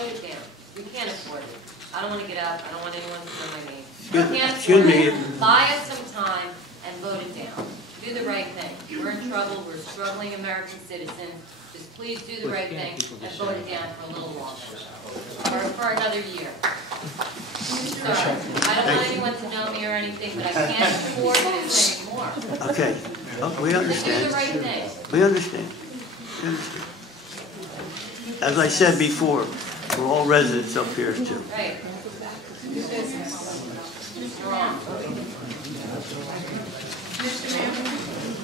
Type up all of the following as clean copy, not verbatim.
vote it down. We can't afford it. I don't want to get up. I don't want anyone to know my name. We can't Excuse afford me. it. Buy us some time and vote it down. Do the right thing. We're in trouble. We're struggling American citizens. Just please do the right thing and vote it down for a little longer. Or for another year. Sorry. I don't want anyone to know me or anything, but I can't afford this anymore. Okay. Oh, we understand. Do the right thing. We understand. We understand. As I said before, we're all residents up here too. Right. Wrong.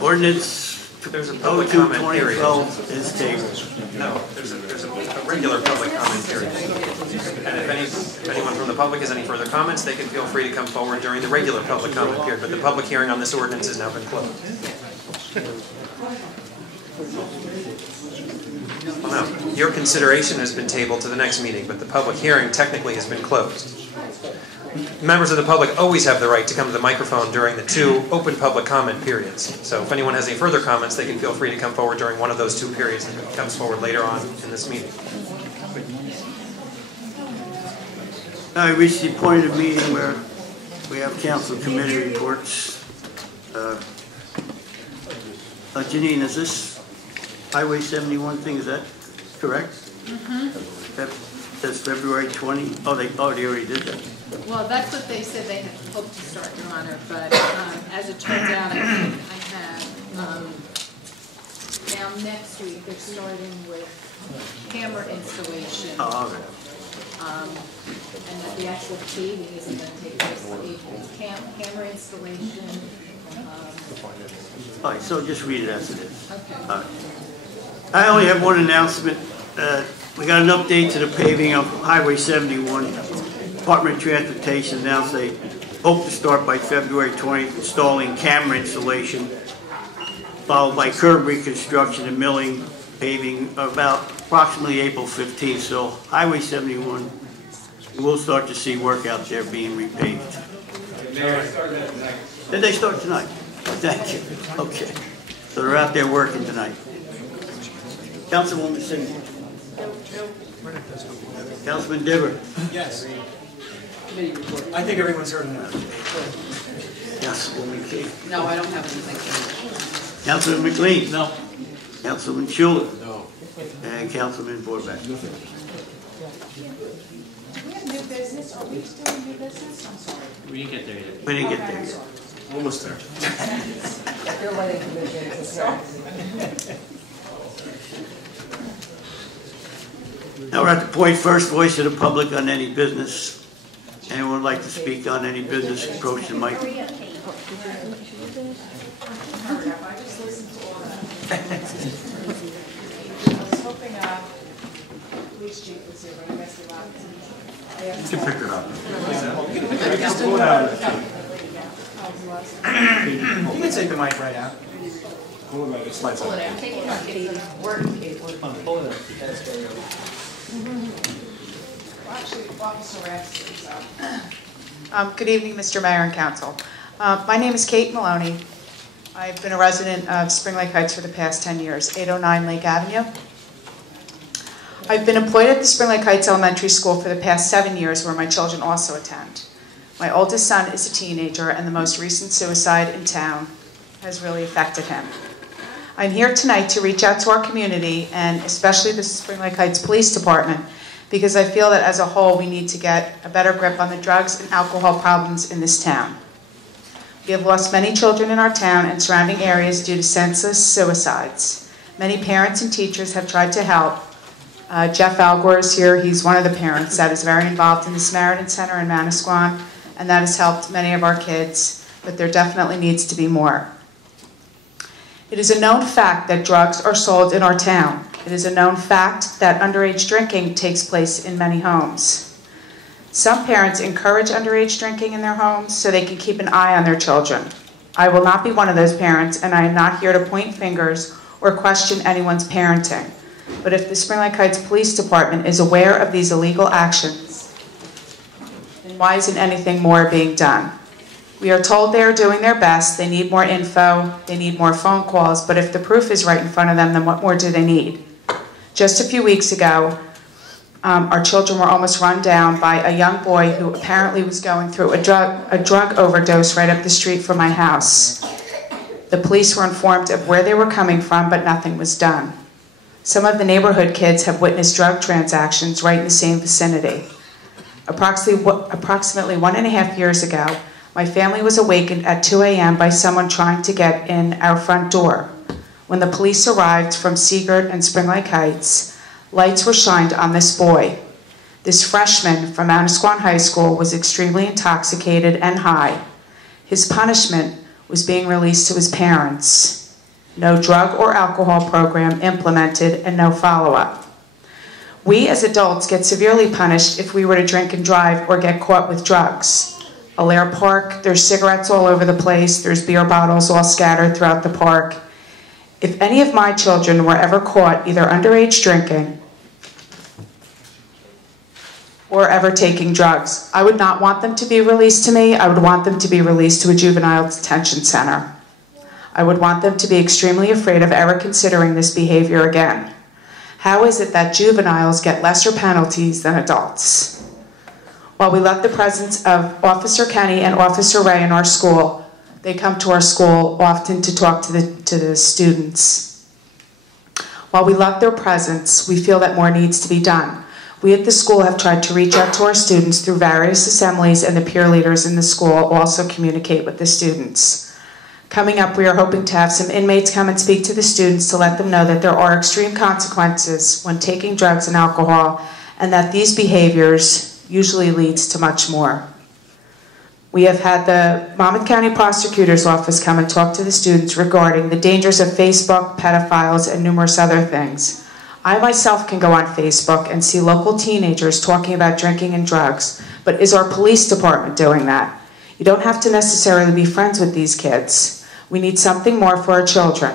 Ordinance There's a public comment period. 2012 is tabled. No, there's a regular public comment period. And if anyone from the public has any further comments, they can feel free to come forward during the regular public comment period. But the public hearing on this ordinance has now been closed. Well, no, your consideration has been tabled to the next meeting, but the public hearing technically has been closed. Members of the public always have the right to come to the microphone during the 2 open public comment periods. So if anyone has any further comments, they can feel free to come forward during one of those 2 periods and comes forward later on in this meeting. I reached the point of meeting where we have council committee reports. Janine, is this Highway 71 thing, is that correct? Mm-hmm. That's February 20? Oh, they already did that. Well, that's what they said they had hoped to start, Your Honor, but as it turns out, I have, now next week, they're starting with camera installation. Oh, all right. And that the actual paving isn't going to take place in April. It's camera installation. All right, so just read it as it is. Okay. All right. I only have one announcement. We got an update to the paving of Highway 71. Department of Transportation announced they hope to start by February 20th installing camera installation, followed by curb reconstruction and milling paving about approximately April 15th. So Highway 71, we'll start to see work out there being repaved. Did they start tonight? Thank you. Okay. So they're out there working tonight. Councilwoman Singh. Councilman Dibber. Yes. I think everyone's heard enough. Councilwoman Kate. No, I don't have anything. Councilman McLean. No. Councilman Schuler. No. And Councilman Borbeck. We have new business. Are we still in new business? I'm sorry. We didn't get there yet. We didn't get there yet. Almost there. You're waiting for the Now we're at the point, first voice of the public on any business. Anyone would like to speak on any business, approach the mic. I just listened to all that. I was hoping police chief was here, but I guess they're not. You can pick it up. You can take the mic right out. Pull it out. Slides out. Take it out, Katie. Work, Katie. Pull it out. Good evening, Mr. Mayor and Council. My name is Kate Mollony. I've been a resident of Spring Lake Heights for the past 10 years, 809 Lake Avenue. I've been employed at the Spring Lake Heights Elementary School for the past 7 years, where my children also attend. My oldest son is a teenager, and the most recent suicide in town has really affected him. I'm here tonight to reach out to our community, and especially the Spring Lake Heights Police Department, because I feel that as a whole we need to get a better grip on the drugs and alcohol problems in this town. We have lost many children in our town and surrounding areas due to senseless suicides. Many parents and teachers have tried to help. Jeff Algor is here. He's one of the parents that is very involved in the Samaritan Center in Manasquan, and that has helped many of our kids, but there definitely needs to be more. It is a known fact that drugs are sold in our town. It is a known fact that underage drinking takes place in many homes. Some parents encourage underage drinking in their homes so they can keep an eye on their children. I will not be one of those parents, and I am not here to point fingers or question anyone's parenting. But if the Spring Lake Heights Police Department is aware of these illegal actions, then why isn't anything more being done? We are told they are doing their best, they need more info, they need more phone calls, but if the proof is right in front of them, then what more do they need? Just a few weeks ago, our children were almost run down by a young boy who apparently was going through a drug overdose right up the street from my house. The police were informed of where they were coming from, but nothing was done. Some of the neighborhood kids have witnessed drug transactions right in the same vicinity. Approximately 1.5 years ago, my family was awakened at 2 a.m. by someone trying to get in our front door. When the police arrived from Seagirt and Spring Lake Heights, lights were shined on this boy. This freshman from Manasquan High School was extremely intoxicated and high. His punishment was being released to his parents. No drug or alcohol program implemented and no follow-up. We as adults get severely punished if we were to drink and drive or get caught with drugs. Allaire Park, there's cigarettes all over the place, there's beer bottles all scattered throughout the park. If any of my children were ever caught either underage drinking or ever taking drugs, I would not want them to be released to me. I would want them to be released to a juvenile detention center. I would want them to be extremely afraid of ever considering this behavior again. How is it that juveniles get lesser penalties than adults? While we love the presence of Officer Kenny and Officer Ray in our school, they come to our school often to talk to the students. While we love their presence, we feel that more needs to be done. We at the school have tried to reach out to our students through various assemblies, and the peer leaders in the school also communicate with the students. Coming up, we are hoping to have some inmates come and speak to the students to let them know that there are extreme consequences when taking drugs and alcohol, and that these behaviors usually leads to much more. We have had the Monmouth County Prosecutor's Office come and talk to the students regarding the dangers of Facebook, pedophiles, and numerous other things. I myself can go on Facebook and see local teenagers talking about drinking and drugs, but is our police department doing that? You don't have to necessarily be friends with these kids. We need something more for our children.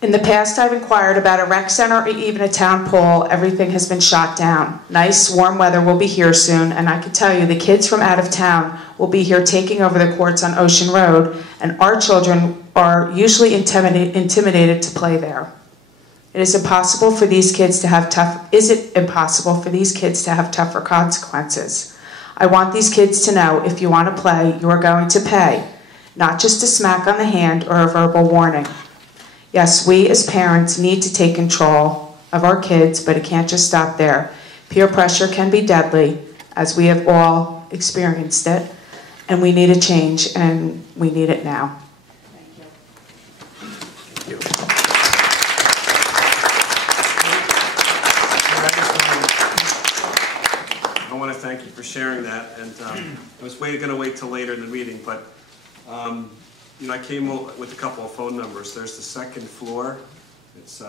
In the past, I've inquired about a rec center or even a town pool. Everything has been shot down. Nice, warm weather will be here soon, and I can tell you the kids from out of town will be here taking over the courts on Ocean Road, and our children are usually intimidated to play there. Is it impossible for these kids to have tougher consequences? I want these kids to know if you want to play, you are going to pay, not just a smack on the hand or a verbal warning. Yes, we as parents need to take control of our kids, but it can't just stop there. Peer pressure can be deadly, as we have all experienced it, and we need a change, and we need it now. Thank you. I want to thank you for sharing that, and I was going to wait till later in the meeting, but you know, I came with a couple of phone numbers. There's the second floor. It's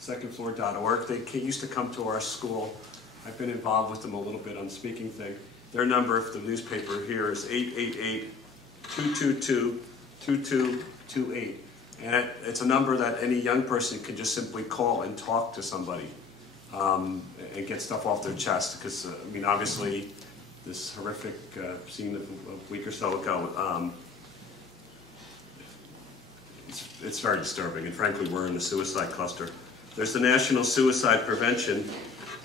secondfloor.org. They used to come to our school. I've been involved with them a little bit on the speaking thing. Their number, if the newspaper here, is 888-222-2228. And it's a number that any young person can just simply call and talk to somebody and get stuff off their chest. Because, I mean, obviously, this horrific scene a week or so ago, it's very disturbing, and frankly, we're in a suicide cluster. There's the National Suicide Prevention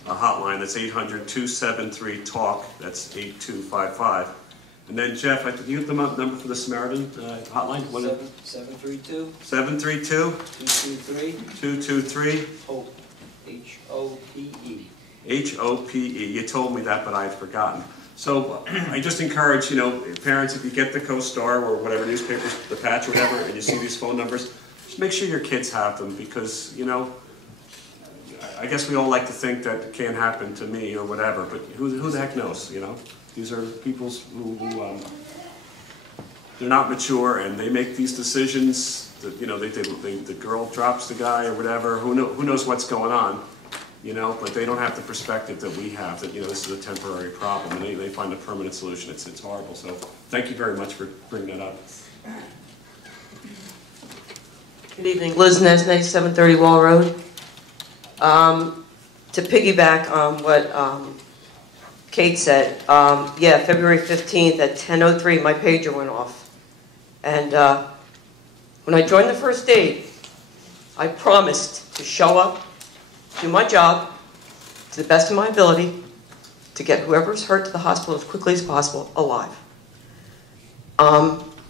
hotline. That's 800-273-TALK. That's 8255. And then, Jeff, do you have the number for the Samaritan hotline? 732. 732. 223. 223. HOPE. H-O-P-E. H-O-P-E. You told me that, but I had forgotten. So I just encourage, you know, parents, if you get the Co-Star or whatever newspapers, the Patch or whatever, and you see these phone numbers, just make sure your kids have them, because, you know, I guess we all like to think that it can't happen to me or whatever, but who the heck knows, you know? These are people who they're not mature, and they make these decisions that, you know, the girl drops the guy or whatever, who knows what's going on. You know, but they don't have the perspective that we have, that, you know, this is a temporary problem, and they find a permanent solution. It's horrible. So thank you very much for bringing that up. Good evening. Liz Nesnay, 730 Wall Road. To piggyback on what Kate said, yeah, February 15th at 10:03, my pager went off. And when I joined the first aid, I promised to show up do my job to the best of my ability to get whoever's hurt to the hospital as quickly as possible alive.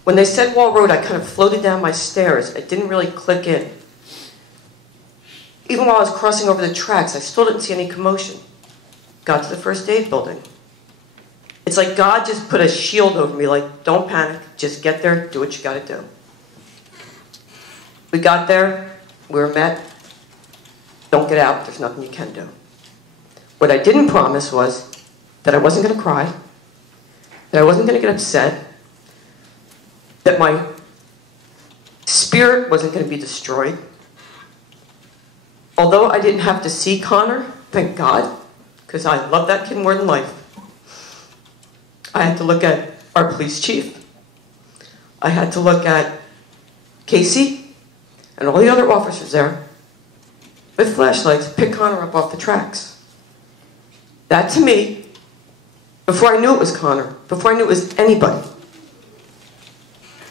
When they said Wall Road, I kind of floated down my stairs. It didn't really click in. Even while I was crossing over the tracks, I still didn't see any commotion. Got to the first aid building. It's like God just put a shield over me, like, don't panic, just get there, do what you gotta do. We got there, we were met, don't get out, there's nothing you can do. What I didn't promise was that I wasn't gonna cry, that I wasn't gonna get upset, that my spirit wasn't gonna be destroyed. Although I didn't have to see Connor, thank God, because I love that kid more than life. I had to look at our police chief. I had to look at Casey and all the other officers there with flashlights pick Connor up off the tracks. That to me, before I knew it was Connor, before I knew it was anybody,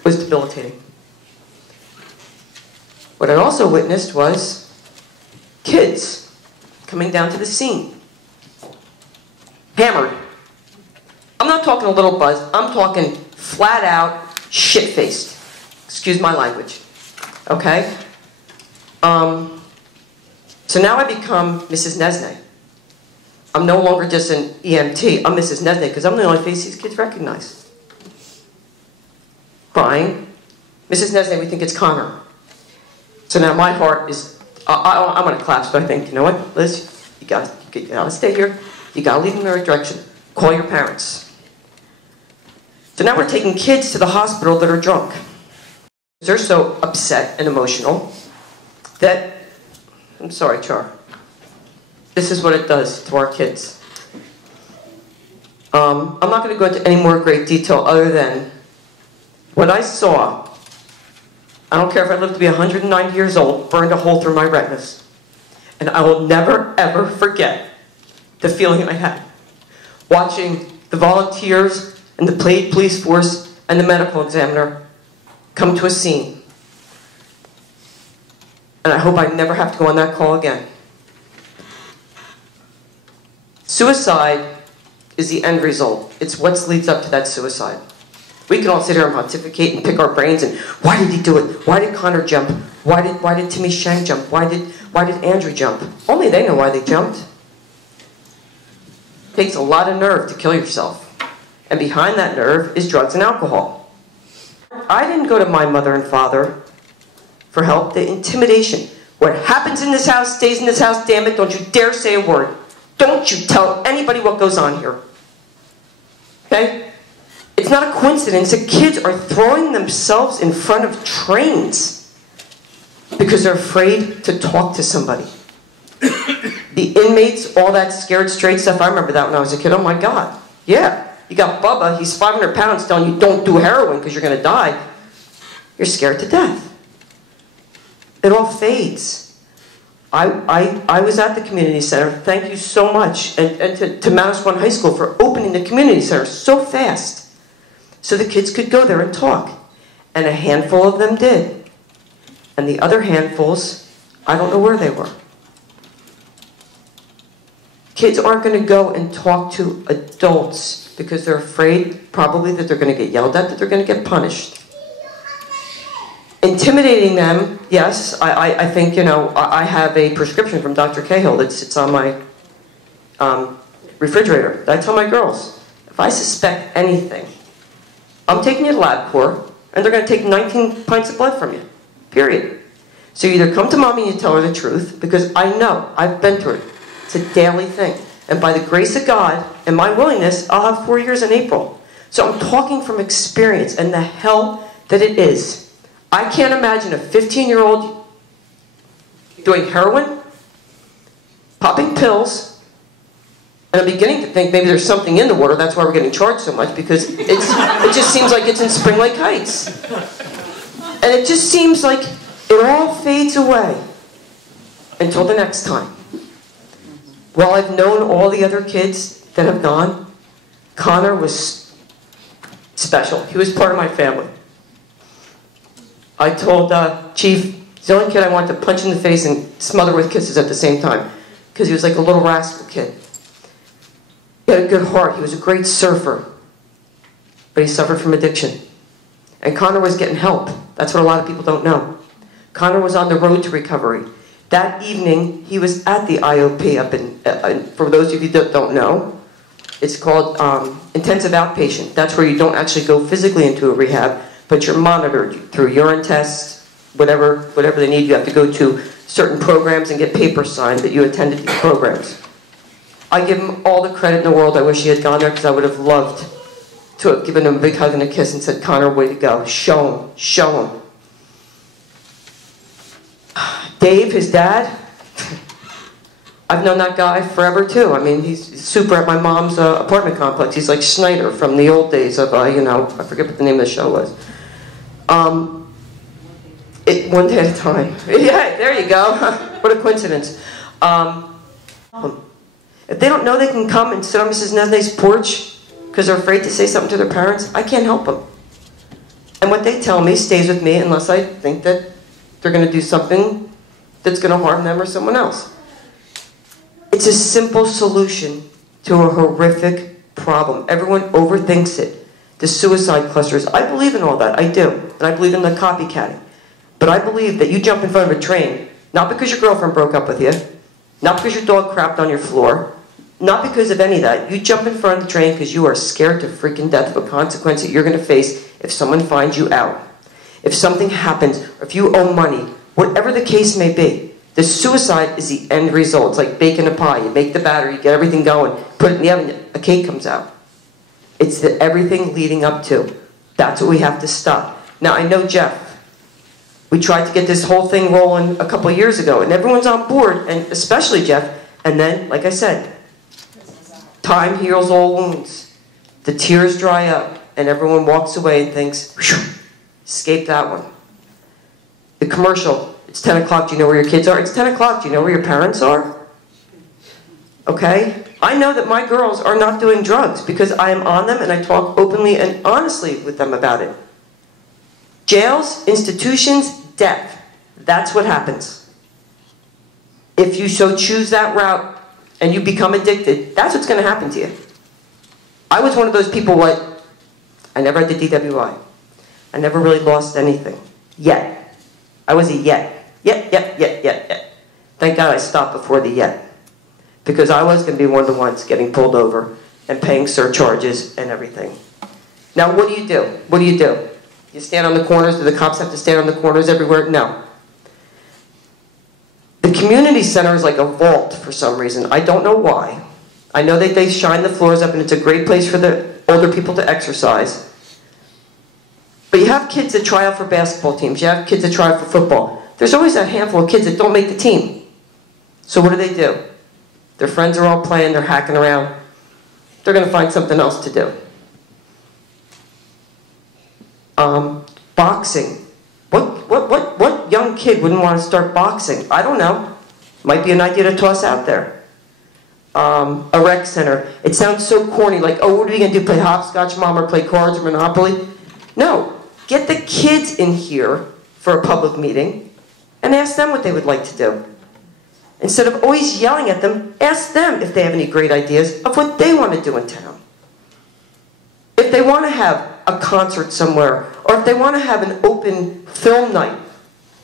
was debilitating. What I also witnessed was kids coming down to the scene, hammered. I'm not talking a little buzz, I'm talking flat out shit-faced. Excuse my language, okay? So now I become Mrs. Nesnay. I'm no longer just an EMT, I'm Mrs. Nesnay because I'm the only face these kids recognize. Crying, Mrs. Nesnay, we think it's Connor. So now my heart is, I'm gonna collapse, but I think, you know what, Liz, you gotta stay here, you gotta lead them in the right direction, call your parents. So now we're taking kids to the hospital that are drunk. They're so upset and emotional that, I'm sorry, Char, this is what it does to our kids. I'm not going to go into any more great detail other than what I saw. I don't care if I live to be 109 years old, burned a hole through my retinas. And I will never, ever forget the feeling I had watching the volunteers and the police force and the medical examiner come to a scene. And I hope I never have to go on that call again. Suicide is the end result. It's what leads up to that suicide. We can all sit here and pontificate and pick our brains and why did he do it? Why did Connor jump? Why did Timmy Shang jump? Why did Andrew jump? Only they know why they jumped. It takes a lot of nerve to kill yourself. And behind that nerve is drugs and alcohol. I didn't go to my mother and father for help. The intimidation. What happens in this house stays in this house, damn it. Don't you dare say a word. Don't you tell anybody what goes on here. Okay? It's not a coincidence that kids are throwing themselves in front of trains because they're afraid to talk to somebody. The inmates, all that scared straight stuff, I remember that when I was a kid. Oh my God. Yeah. You got Bubba, he's 500 pounds telling you don't do heroin because you're going to die. You're scared to death. It all fades. I was at the community center. Thank you so much. And to Mouse One High School for opening the community center so fast so the kids could go there and talk. And a handful of them did. And the other handfuls, I don't know where they were. Kids aren't going to go and talk to adults because they're afraid probably that they're going to get yelled at, that they're going to get punished. Intimidating them, yes, I think, you know, I have a prescription from Dr. Cahill that sits on my refrigerator. I tell my girls, if I suspect anything, I'm taking you to LabCorp, and they're going to take 19 pints of blood from you, period. So you either come to mommy and you tell her the truth, because I know, I've been through it. It's a daily thing. And by the grace of God and my willingness, I'll have 4 years in April. So I'm talking from experience and the hell that it is. I can't imagine a 15-year-old doing heroin, popping pills, and I'm beginning to think maybe there's something in the water, that's why we're getting charged so much, because it just seems like it's in Spring Lake Heights. And it just seems like it all fades away until the next time. Well, I've known all the other kids that have gone. Connor was special. He was part of my family. I told Chief, he's the only kid I wanted to punch in the face and smother with kisses at the same time. because he was like a little rascal kid. He had a good heart. He was a great surfer. But he suffered from addiction. And Connor was getting help. That's what a lot of people don't know. Connor was on the road to recovery. That evening, he was at the IOP up in, for those of you that don't know, it's called intensive outpatient. That's where you don't actually go physically into a rehab, but you're monitored through urine tests, whatever they need. You have to go to certain programs and get papers signed that you attended these programs. I give him all the credit in the world. I wish he had gone there because I would have loved to have given him a big hug and a kiss and said, Connor, way to go. Show him. Show him. Dave, his dad, I've known that guy forever too. I mean, he's super at my mom's apartment complex. He's like Schneider from the old days of, you know, I forget what the name of the show was. One day at a time. Yeah, there you go. What a coincidence. If they don't know they can come and sit on Mrs. Nesnay's porch because they're afraid to say something to their parents, I can't help them. And what they tell me stays with me unless I think that they're going to do something that's going to harm them or someone else. It's a simple solution to a horrific problem. Everyone overthinks it. The suicide clusters, I believe in all that, I do. And I believe in the copycatting. But I believe that you jump in front of a train, not because your girlfriend broke up with you, not because your dog crapped on your floor, not because of any of that. You jump in front of the train because you are scared to freaking death of a consequence that you're going to face if someone finds you out. If something happens, or if you owe money, whatever the case may be, the suicide is the end result. It's like baking a pie. You make the batter, you get everything going, put it in the oven, a cake comes out. It's the everything leading up to. That's what we have to stop. Now, I know Jeff. We tried to get this whole thing rolling a couple of years ago, and everyone's on board, and especially Jeff. And then, like I said, time heals all wounds. The tears dry up, and everyone walks away and thinks, escape that one. The commercial, it's 10 o'clock, do you know where your kids are? It's 10 o'clock, do you know where your parents are? Okay? I know that my girls are not doing drugs because I am on them and I talk openly and honestly with them about it. Jails, institutions, death. That's what happens. If you so choose that route and you become addicted, that's what's going to happen to you. I was one of those people, I never had the DWI. I never really lost anything. Yet. I was a yet. Yet. Thank God I stopped before the yet. Because I was going to be one of the ones getting pulled over and paying surcharges and everything. Now, what do you do? What do you do? You stand on the corners? Do the cops have to stand on the corners everywhere? No. The community center is like a vault for some reason. I don't know why. I know that they shine the floors up and it's a great place for the older people to exercise. But you have kids that try out for basketball teams. You have kids that try out for football. There's always that handful of kids that don't make the team. So what do? Their friends are all playing, they're hacking around. They're going to find something else to do. Boxing. What young kid wouldn't want to start boxing? I don't know. Might be an idea to toss out there. A rec center. It sounds so corny, like, oh, what are we going to do, play hopscotch, mom, or play cards or Monopoly? No. Get the kids in here for a public meeting and ask them what they would like to do. Instead of always yelling at them, ask them if they have any great ideas of what they want to do in town. If they want to have a concert somewhere, or if they want to have an open film night,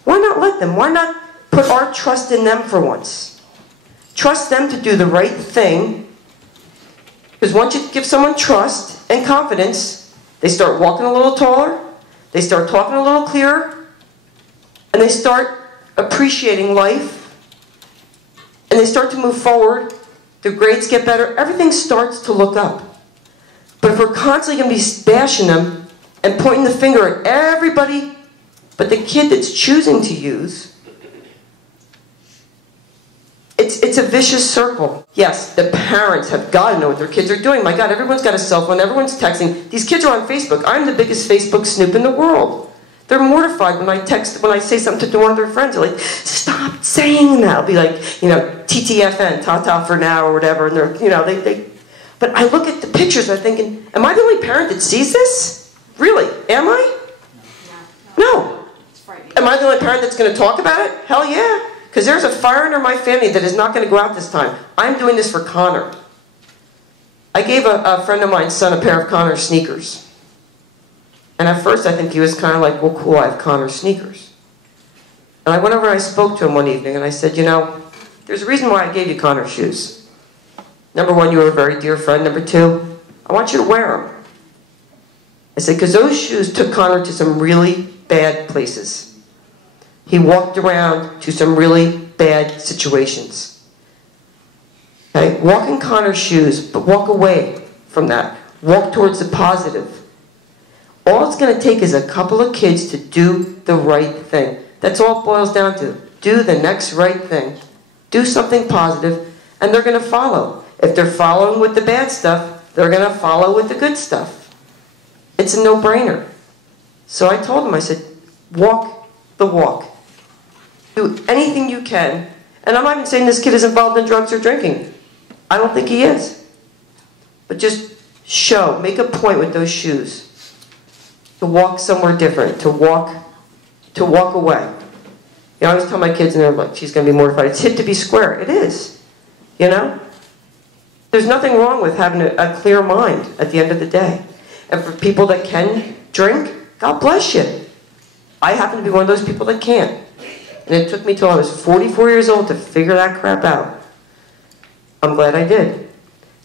why not let them? Why not put our trust in them for once? Trust them to do the right thing, because once you give someone trust and confidence, they start walking a little taller, they start talking a little clearer, and they start appreciating life, and they start to move forward, their grades get better, everything starts to look up. But if we're constantly going to be bashing them and pointing the finger at everybody but the kid that's choosing to use, it's a vicious circle. Yes, the parents have got to know what their kids are doing. My God, everyone's got a cell phone, everyone's texting. These kids are on Facebook. I'm the biggest Facebook snoop in the world. They're mortified when I say something to one of their friends. They're like, stop saying that. I'll be like, TTFN, ta-ta for now, or whatever. And they're, But I look at the pictures and I'm thinking, am I the only parent that sees this? Really? Am I? No. Am I the only parent that's going to talk about it? Hell yeah. Because there's a fire under my family that is not going to go out this time. I'm doing this for Connor. I gave a friend of mine's son a pair of Connor sneakers. And at first I think he was kind of like, well, cool, I have Connor sneakers. And I went over and I spoke to him one evening and I said, you know, there's a reason why I gave you Connor shoes. Number one, you were a very dear friend. Number two, I want you to wear them. I said, because those shoes took Connor to some really bad places. He walked around to some really bad situations. Okay? Walk in Connor's shoes, but walk away from that. Walk towards the positive. All it's going to take is a couple of kids to do the right thing. That's all it boils down to. Do the next right thing. Do something positive, and they're going to follow. If they're following with the bad stuff, they're going to follow with the good stuff. It's a no-brainer. So I told him, I said, walk the walk. Do anything you can. And I'm not even saying this kid is involved in drugs or drinking. I don't think he is. But just show, make a point with those shoes to walk somewhere different, to walk away. You know, I always tell my kids, and they're like, she's going to be mortified. It's hip to be square. It is. You know? There's nothing wrong with having a clear mind at the end of the day. And for people that can drink, God bless you. I happen to be one of those people that can't. And it took me till I was 44 years old to figure that crap out. I'm glad I did.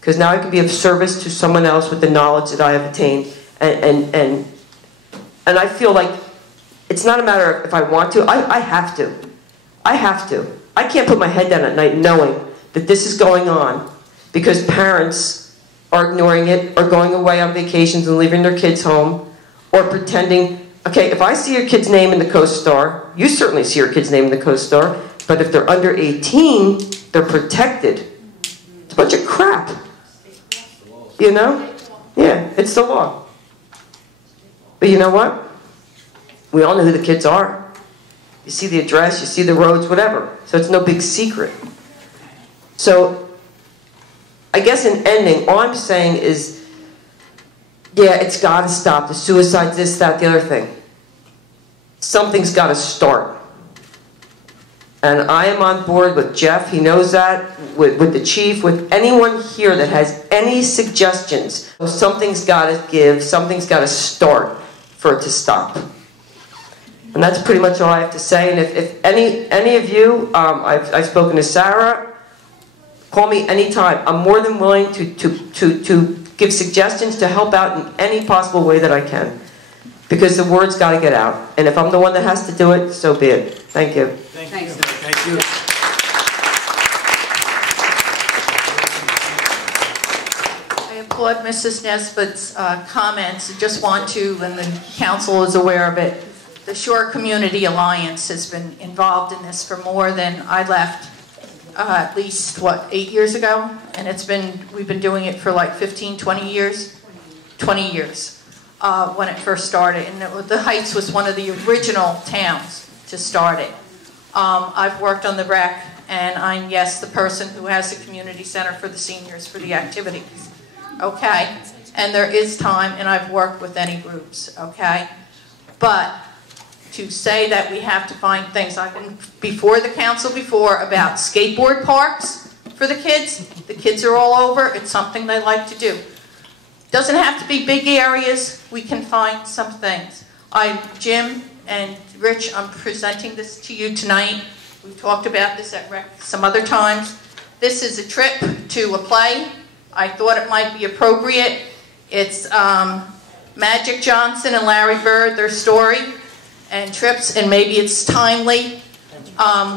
Because now I can be of service to someone else with the knowledge that I have attained. And I feel like it's not a matter of if I want to. I have to. I have to. I can't put my head down at night knowing that this is going on because parents are ignoring it or going away on vacations and leaving their kids home or pretending. Okay, if I see your kid's name in the Coast Star, you certainly see your kid's name in the Coast Star, but if they're under 18, they're protected. It's a bunch of crap. You know? Yeah, it's the law. But you know what? We all know who the kids are. You see the address, you see the roads, whatever. So it's no big secret. So, I guess in ending, all I'm saying is, yeah, it's got to stop. The suicide, this, that, the other thing. Something's got to start. And I am on board with Jeff, he knows that, with the chief, with anyone here that has any suggestions. Something's got to give, something's got to start for it to stop. And that's pretty much all I have to say. And if any of you, I've spoken to Sarah, call me anytime. I'm more than willing to give suggestions to help out in any possible way that I can. Because the word's got to get out. And if I'm the one that has to do it, so be it. Thank you. Thanks. Thank you. I applaud Mrs. Nesbitt's comments. I just want to, and the council is aware of it, the Shore Community Alliance has been involved in this for more than I left, at least, 8 years ago? And we've been doing it for like 15, 20 years? 20 years when it first started. And the Heights was one of the original towns to start it. I've worked on the rec, and I'm, yes, the person who has the community center for the seniors for the activities. Okay? And there is time, and I've worked with any groups, okay? But to say that we have to find things, I've been before the council before about skateboard parks for the kids. The kids are all over. It's something they like to do. Doesn't have to be big areas. We can find some things. Jim and Rich, I'm presenting this to you tonight. We've talked about this at rec some other times. This is a trip to a play. I thought it might be appropriate. It's Magic Johnson and Larry Bird, their story, and trips, and maybe it's timely.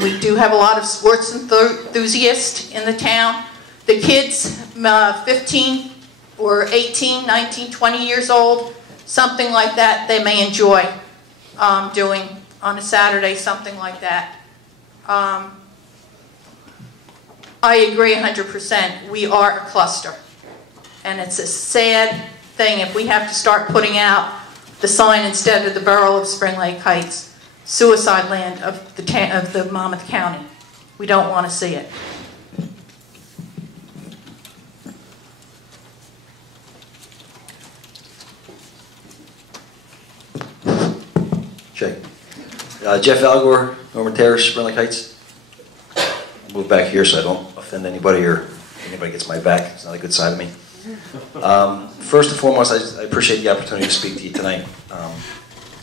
We do have a lot of sports enthusiasts in the town. The kids, 15 or 18, 19, 20 years old, something like that, they may enjoy doing on a Saturday, something like that. I agree 100%. We are a cluster. And it's a sad thing if we have to start putting out the sign instead of the borough of Spring Lake Heights, suicide land of the Monmouth County. We don't want to see it. Check. Jeff Algor, Norman Terrace, Spring Lake Heights. move back here so I don't offend anybody or anybody gets my back. It's not a good side of me. First and foremost, I appreciate the opportunity to speak to you tonight.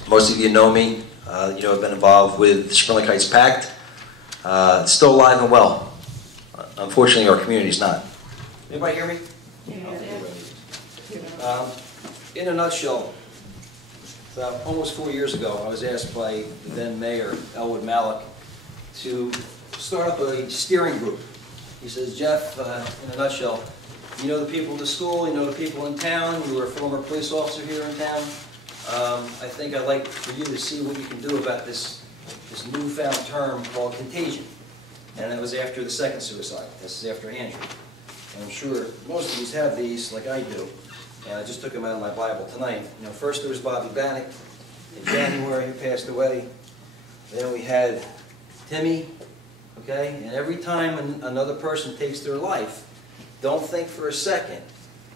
Most of you know me. You know I've been involved with Spring Lake Heights Pact. It's still alive and well. Unfortunately, our community's not. Anybody hear me? In a nutshell, about almost 4 years ago, I was asked by the then Mayor, Elwood Malik, to start up a steering group. He says, Jeff, in a nutshell, you know the people at the school, you know the people in town, you were a former police officer here in town. I think I'd like for you to see what you can do about this newfound term called contagion. And that was after the second suicide. This is after Andrew. And I'm sure most of you have these like I do. And I just took them out of my Bible tonight. You know, first there was Bobby Bannock in January, who passed away. Then we had Timmy, okay? And every time another person takes their life, don't think for a second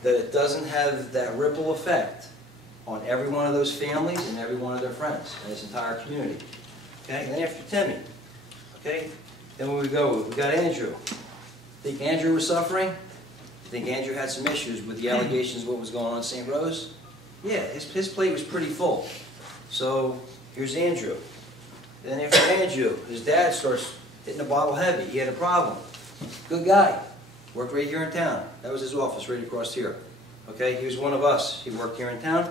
that it doesn't have that ripple effect on every one of those families and every one of their friends and this entire community. Okay? And then after Timmy, okay? Then we go, we got Andrew. Think Andrew was suffering? Think Andrew had some issues with the allegations of what was going on in St. Rose? Yeah, his plate was pretty full. So here's Andrew. Then after Andrew, his dad starts hitting the bottle heavy. He had a problem. Good guy. Worked right here in town. That was his office right across here. Okay, he was one of us. He worked here in town.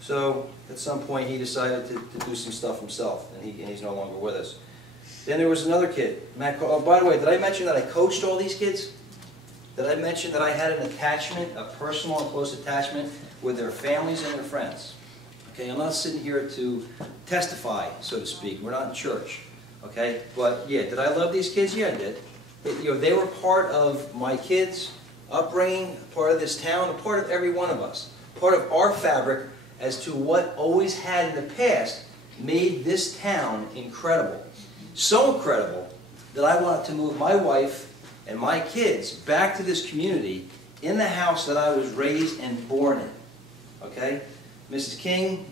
So at some point he decided to do some stuff himself, and he's no longer with us. Then there was another kid. Matt. Oh, by the way, did I mention that I coached all these kids? Did I mention that I had an attachment, a personal and close attachment with their families and their friends? Okay, I'm not sitting here to testify, so to speak. We're not in church. Okay, but yeah, did I love these kids? Yeah, I did. You know, they were part of my kids' upbringing, part of this town, a part of every one of us, part of our fabric as to what always had in the past made this town incredible. So incredible that I wanted to move my wife and my kids back to this community in the house that I was raised and born in. Okay? Mrs. King,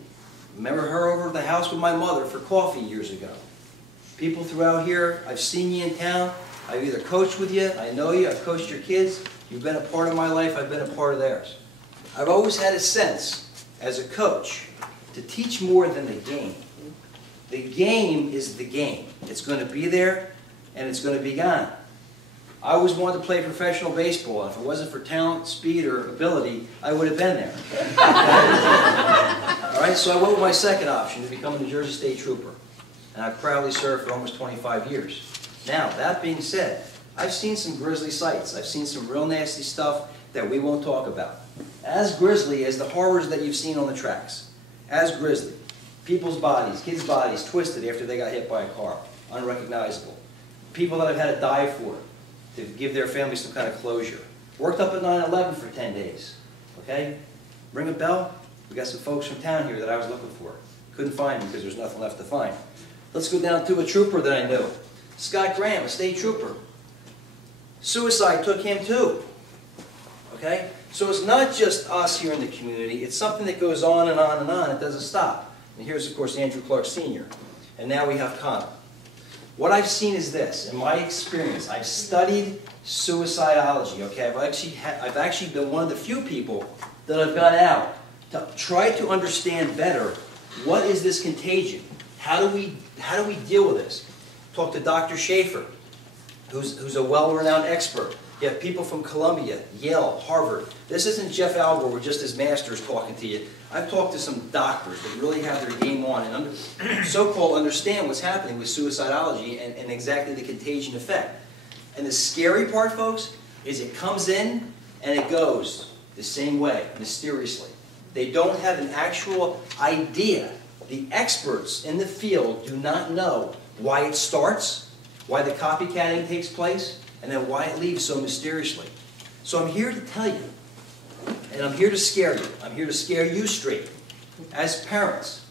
remember her over at the house with my mother for coffee years ago. People throughout here, I've seen you in town. I've either coached with you, I know you, I've coached your kids. You've been a part of my life, I've been a part of theirs. I've always had a sense, as a coach, to teach more than the game. The game is the game. It's going to be there, and it's going to be gone. I always wanted to play professional baseball, and if it wasn't for talent, speed, or ability, I would have been there. All right, so I went with my second option to become a New Jersey State Trooper, and I've proudly served for almost 25 years. Now, that being said, I've seen some grisly sights. I've seen some real nasty stuff that we won't talk about. As grisly as the horrors that you've seen on the tracks. As grisly. People's bodies, kids' bodies twisted after they got hit by a car. Unrecognizable. People that have had to die for it, to give their families some kind of closure. Worked up at 9/11 for 10 days. Okay? Ring a bell? We got some folks from town here that I was looking for. Couldn't find them because there's nothing left to find. Let's go down to a trooper that I knew. Scott Graham, a state trooper. Suicide took him too. Okay? So it's not just us here in the community. It's something that goes on and on and on. It doesn't stop. And here's, of course, Andrew Clark Sr. And now we have Connor. What I've seen is this. In my experience, I've studied suicidology. Okay? I've actually been one of the few people that have gone out to try to understand better what is this contagion. How do we deal with this? Talk to Dr. Schaefer, who's a well-renowned expert. You have people from Columbia, Yale, Harvard. This isn't Jeff Algor with just his master's talking to you. I've talked to some doctors that really have their game on and so-called understand what's happening with suicidology and exactly the contagion effect. And the scary part, folks, is it comes in and it goes the same way, mysteriously. They don't have an actual idea. The experts in the field do not know why it starts, why the copycatting takes place, and then why it leaves so mysteriously. So I'm here to tell you, and I'm here to scare you. I'm here to scare you straight. As parents,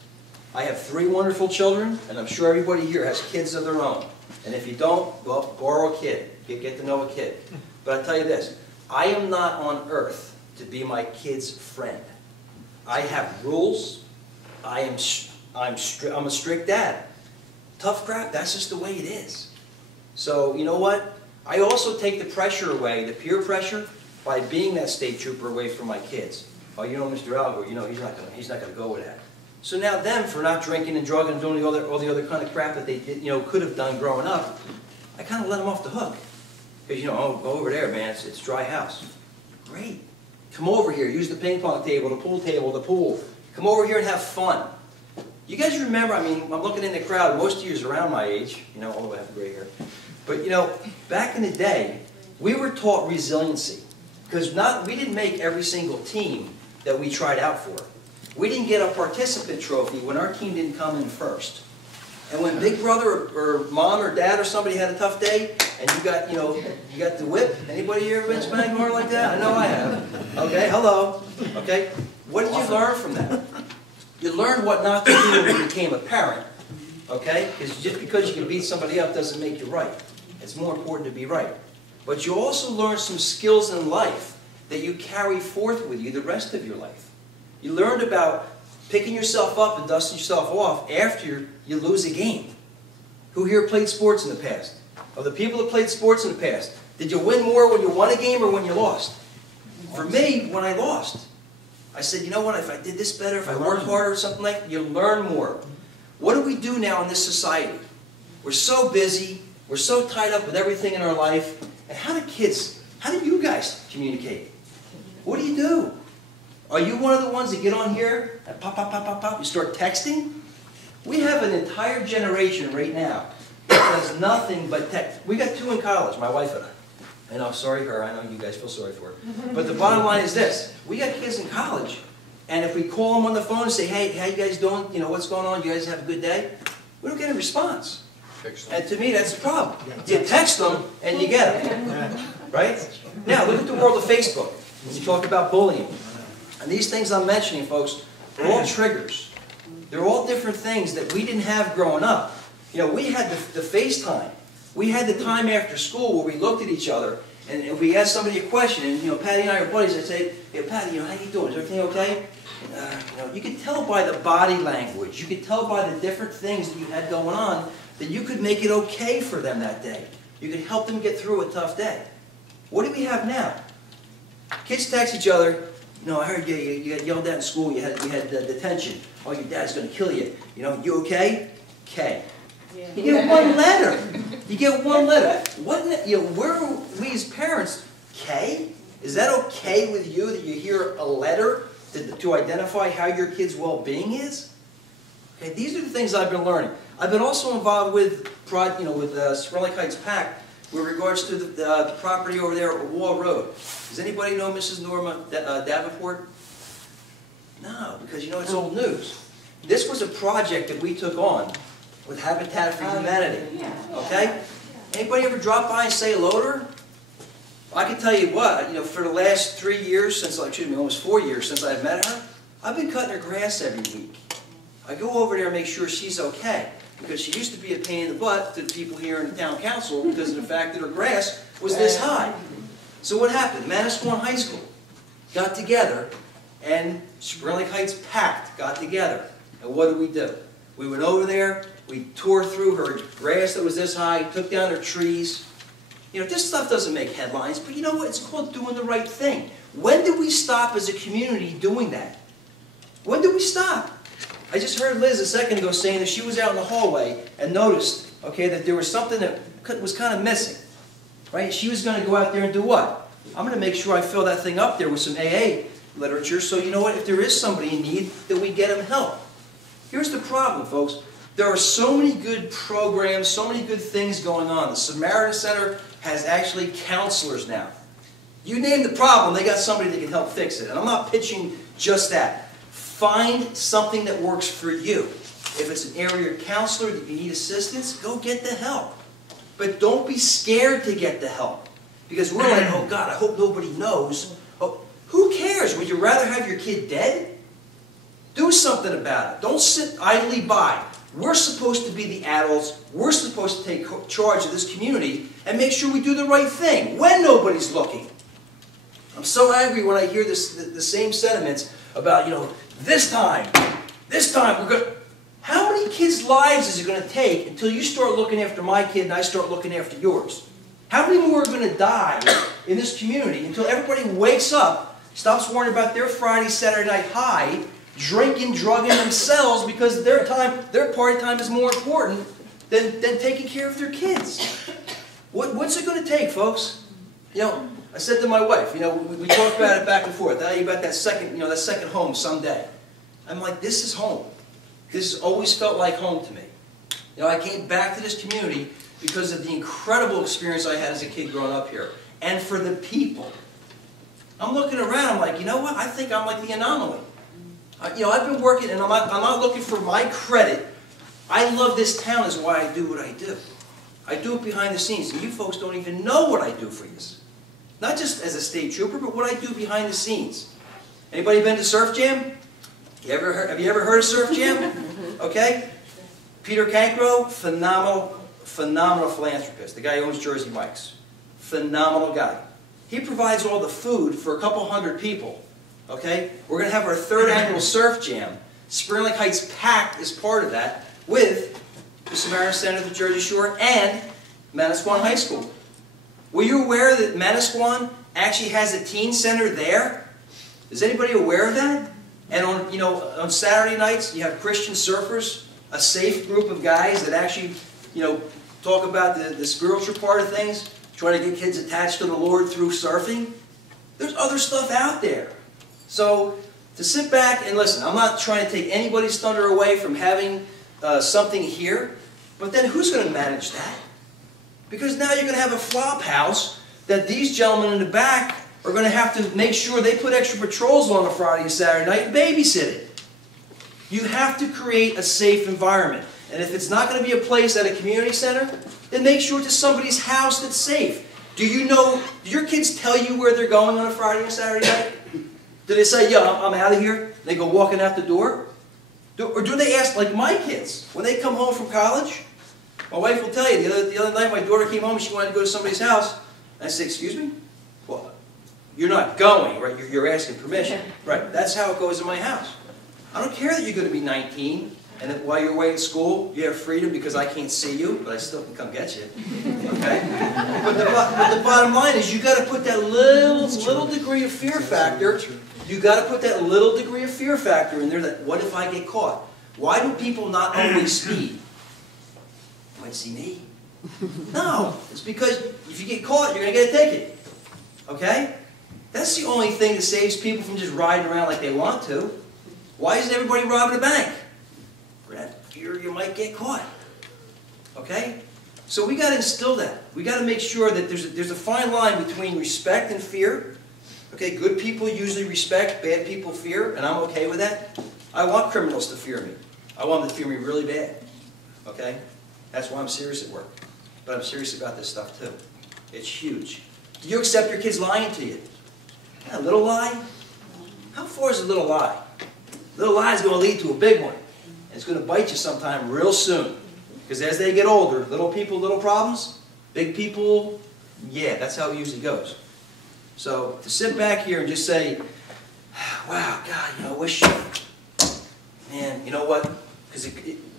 I have 3 wonderful children, and I'm sure everybody here has kids of their own. And if you don't, well, borrow a kid. Get to know a kid. But I'll tell you this, I am not on earth to be my kid's friend. I have rules. I'm a strict dad. Tough crap, that's just the way it is. So, you know what? I also take the pressure away, the peer pressure, by being that state trooper away from my kids. Oh, you know, Mr. Algor, you know, he's not gonna go with that. So now them, for not drinking and drugging and doing all the other kind of crap that they could have done growing up, I kind of let them off the hook. Because, oh, go over there, man, it's dry house. Great. Come over here, use the ping pong table, the pool. Come over here and have fun. You guys remember, I mean, I'm looking in the crowd, most of you is around my age, although I have gray hair. But, back in the day, we were taught resiliency. Because we didn't make every single team that we tried out for. We didn't get a participant trophy when our team didn't come in first. And when Big Brother or Mom or Dad or somebody had a tough day, and you got the whip. Anybody here ever been spanked hard like that? I know I have. Okay, hello. Okay, what did you learn from that? You learned what not to do when you became a parent. Okay, because just because you can beat somebody up doesn't make you right. It's more important to be right. But you also learn some skills in life that you carry forth with you the rest of your life. You learned about picking yourself up and dusting yourself off after you lose a game. Who here played sports in the past? Of the people that played sports in the past, did you win more when you won a game or when you lost? For me, when I lost, I said, you know what, if I did this better, if I worked harder or something like that, you learn more. What do we do now in this society? We're so busy, we're so tied up with everything in our life, and how do you guys communicate? What do you do? Are you one of the ones that get on here and pop, pop, pop, pop, pop, you start texting? We have an entire generation right now that does nothing but text. We got 2 in college, my wife and I. And I'm sorry her, I know you guys feel sorry for her. But the bottom line is this, we got kids in college, and if we call them on the phone and say, hey, how you guys doing? What's going on? You guys have a good day? We don't get a response. And to me, that's the problem. You text them, and you get them. Right? Now, look at the world of Facebook. You talk about bullying. And these things I'm mentioning, folks, are all triggers. They're all different things that we didn't have growing up. We had the FaceTime. We had the time after school where we looked at each other, and if we asked somebody a question, and Patty and I are buddies, I'd say, hey, Patty, how you doing? Is everything okay? You could tell by the body language. You could tell by the different things that you had going on that you could make it okay for them that day. You could help them get through a tough day. What do we have now? Kids text each other, I heard you got yelled at in school, you had detention. Oh, your dad's going to kill you. You okay? K. Yeah. You get one letter. You get one letter. Where are we as parents? K? Is that okay with you that you hear a letter to identify how your kid's well-being is? Okay, these are the things I've been learning. I've been also involved with Spring Lake Heights PAC with regards to the property over there at Wall Road. Does anybody know Mrs. Norma Davenport? No, because it's old news. This was a project that we took on with Habitat for Humanity. Okay? Anybody ever drop by and say hello to her? I can tell you what, for the last 3 years, almost 4 years since I've met her, I've been cutting her grass every week. I go over there and make sure she's okay, because she used to be a pain in the butt to the people here in the town council because of the fact that her grass was this high. So what happened? Manasquan High School got together, and Spring Lake Heights PAC got together. And what did we do? We went over there, we tore through her grass that was this high, took down her trees. This stuff doesn't make headlines, but you know what? It's called doing the right thing. When did we stop as a community doing that? When did we stop? I just heard Liz a second ago saying that she was out in the hallway and noticed, that there was something that was kind of missing. Right? She was going to go out there and do what? I'm going to make sure I fill that thing up there with some AA literature, so you know what? If there is somebody in need, that we get them help. Here's the problem, folks. There are so many good programs, so many good things going on. The Samaritan Center has actually counselors now. You name the problem, they got somebody that can help fix it. And I'm not pitching just that. Find something that works for you. If it's an area counselor that you need assistance, go get the help. But don't be scared to get the help. Because we're like, oh God, I hope nobody knows. Oh, who cares? Would you rather have your kid dead? Do something about it. Don't sit idly by. We're supposed to be the adults. We're supposed to take charge of this community and make sure we do the right thing when nobody's looking. I'm so angry when I hear the same sentiments about, this time we're going to... How many kids' lives is it going to take until you start looking after my kid and I start looking after yours? How many more are going to die in this community until everybody wakes up, stops worrying about their Friday, Saturday night high, drinking, drugging themselves because their party time is more important than taking care of their kids? What's it going to take, folks? You know, I said to my wife, you know, we talked about it back and forth. I tell you about that second, you know, that second home someday. I'm like, this is home. This has always felt like home to me. You know, I came back to this community because of the incredible experience I had as a kid growing up here. And for the people. I'm looking around, I'm like, you know what? I think I'm like the anomaly. You know, I've been working, and I'm not looking for my credit. I love this town is why I do what I do. I do it behind the scenes, and you folks don't even know what I do for you. Not just as a state trooper, but what I do behind the scenes. Anybody been to Surf Jam? Have you ever heard of Surf Jam? Okay? Peter Cancro, phenomenal philanthropist. The guy who owns Jersey Mike's. Phenomenal guy. He provides all the food for a couple hundred people. Okay? We're going to have our 3rd annual Surf Jam. Spring Lake Heights packed is part of that with the Samaritan Center of the Jersey Shore and Manasquan High School. Were you aware that Manasquan actually has a teen center there? Is anybody aware of that? And on Saturday nights, you have Christian surfers, a safe group of guys that actually, talk about the spiritual part of things, trying to get kids attached to the Lord through surfing. There's other stuff out there. So to sit back and listen, I'm not trying to take anybody's thunder away from having something here, but then who's going to manage that? Because now you're going to have a flop house that these gentlemen in the back are going to have to make sure they put extra patrols on a Friday and Saturday night and babysit it. You have to create a safe environment. And if it's not going to be a place at a community center, then make sure it's somebody's house that's safe. Do your kids tell you where they're going on a Friday and Saturday night? Do they say, yeah, I'm out of here? They go walking out the door? Or do they ask, like my kids, when they come home from college? My wife will tell you, the other night my daughter came home and she wanted to go to somebody's house. And I said, excuse me? Well, you're not going, right? You're asking permission. Right, that's how it goes in my house. I don't care that you're going to be 19 and that while you're away at school, you have freedom because I can't see you, but I still can come get you. Okay? But the bottom line is you got to put that little degree of fear factor. You got to put that little degree of fear factor in there that what if I get caught? Why do people not always speed? You might see me. No, it's because if you get caught, you're going to get a ticket. Okay? That's the only thing that saves people from just riding around like they want to. Why isn't everybody robbing a bank? For that fear you might get caught. Okay? So we got to instill that. We got to make sure that there's a fine line between respect and fear. Okay, good people usually respect, bad people fear, and I'm okay with that. I want criminals to fear me. I want them to fear me really bad. Okay? That's why I'm serious at work. But I'm serious about this stuff too. It's huge. Do you accept your kids lying to you? A little lie? How far is a little lie? A little lie is going to lead to a big one. And it's going to bite you sometime real soon. Because as they get older, little people, little problems. Big people, yeah, that's how it usually goes. So to sit back here and just say, wow, God, I wish, man, you know what? Because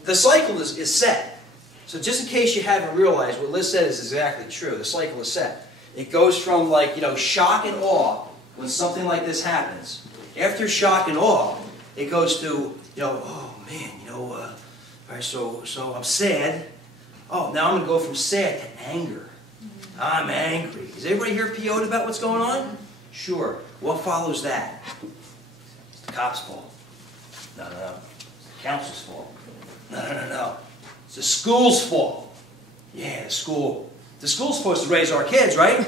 the cycle is set. So just in case you haven't realized, what Liz said is exactly true. The cycle is set. It goes from shock and awe when something like this happens. After shock and awe, it goes to, oh man, all right, so I'm sad. Oh, now I'm going to go from sad to anger. I'm angry. Is everybody here PO'd about what's going on? Sure. What follows that? It's the cop's fault. No. It's the council's fault. No. It's the school's fault. Yeah, the school. The school's supposed to raise our kids, right?